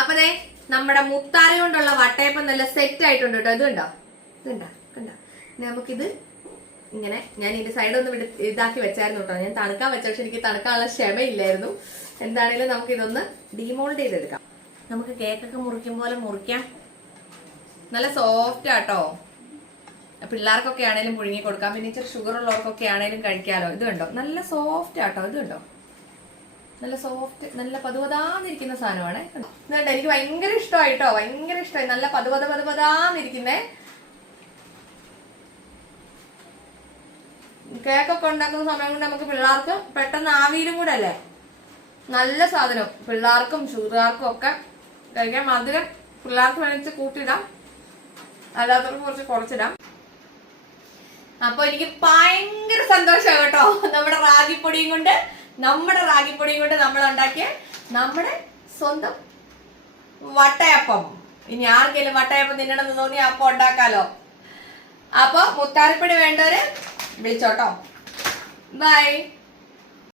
അപ്പൊ നമ്മുടെ മുത്താര കൊണ്ടുള്ള വട്ടയപ്പം നല്ല സെറ്റ് ആയിട്ടുണ്ട് കേട്ടോ. ഇത് കണ്ടോ നമുക്കിത് ഇങ്ങനെ ഞാൻ ഇതിന്റെ സൈഡ് ഒന്ന് ഇതാക്കി വെച്ചായിരുന്നു കേട്ടോ. ഞാൻ തണുക്കാൻ വെച്ച, പക്ഷെ എനിക്ക് തണുക്കാനുള്ള ക്ഷമയില്ലായിരുന്നു. എന്താണെങ്കിലും നമുക്ക് ഇതൊന്ന് ഡീമോൾഡ് ചെയ്തെടുക്കാം. നമുക്ക് കേക്കൊക്കെ മുറിക്കും പോലെ മുറിക്കാം. നല്ല സോഫ്റ്റ് ആട്ടോ. പിള്ളേർക്കൊക്കെ ആണേലും പുഴുങ്ങി കൊടുക്കാം. പിന്നെ ഇച്ചിരി ഷുഗർ ഉള്ളവർക്കൊക്കെ ആണേലും കഴിക്കാലോ. ഇത് കണ്ടോ നല്ല സോഫ്റ്റ് ആട്ടോ. ഇത് കണ്ടോ നല്ല സോഫ്റ്റ്, നല്ല പതുപതാന്നിരിക്കുന്ന സാധനമാണ്. ഇതുണ്ട്, എനിക്ക് ഭയങ്കര ഇഷ്ടമായിട്ടോ, ഭയങ്കര ഇഷ്ടമായി. നല്ല പതുപതാന്നിരിക്കുന്നേ. കേക്കൊക്കെ ഉണ്ടാക്കുന്ന സമയം കൊണ്ട് നമുക്ക് പിള്ളേർക്ക് പെട്ടെന്ന് ആവിയിലും കൂടെ അല്ലേ, നല്ല സാധനം. പിള്ളേർക്കും ഷുഗർക്കാർക്കും ഒക്കെ കഴിക്കാൻ. മധുരം പിള്ളേർക്ക് വേണിച്ച് കൂട്ടിയിടാം, അല്ലാത്തവർക്ക് കുറച്ചിടാം. അപ്പൊ എനിക്ക് ഭയങ്കര സന്തോഷമാണ് കേട്ടോ. നമ്മുടെ റാഗിപ്പൊടിയും കൊണ്ട് നമ്മൾ ഉണ്ടാക്കിയ നമ്മുടെ സ്വന്തം വട്ടയപ്പം. ഇനി ആർക്കെങ്കിലും വട്ടയപ്പം തിന്നണമെന്ന് തോന്നി അപ്പം ഉണ്ടാക്കാലോ. അപ്പൊ മുത്താറിപ്പൊടി വേണ്ടവര് വിളിച്ചോട്ടോ. ബൈ.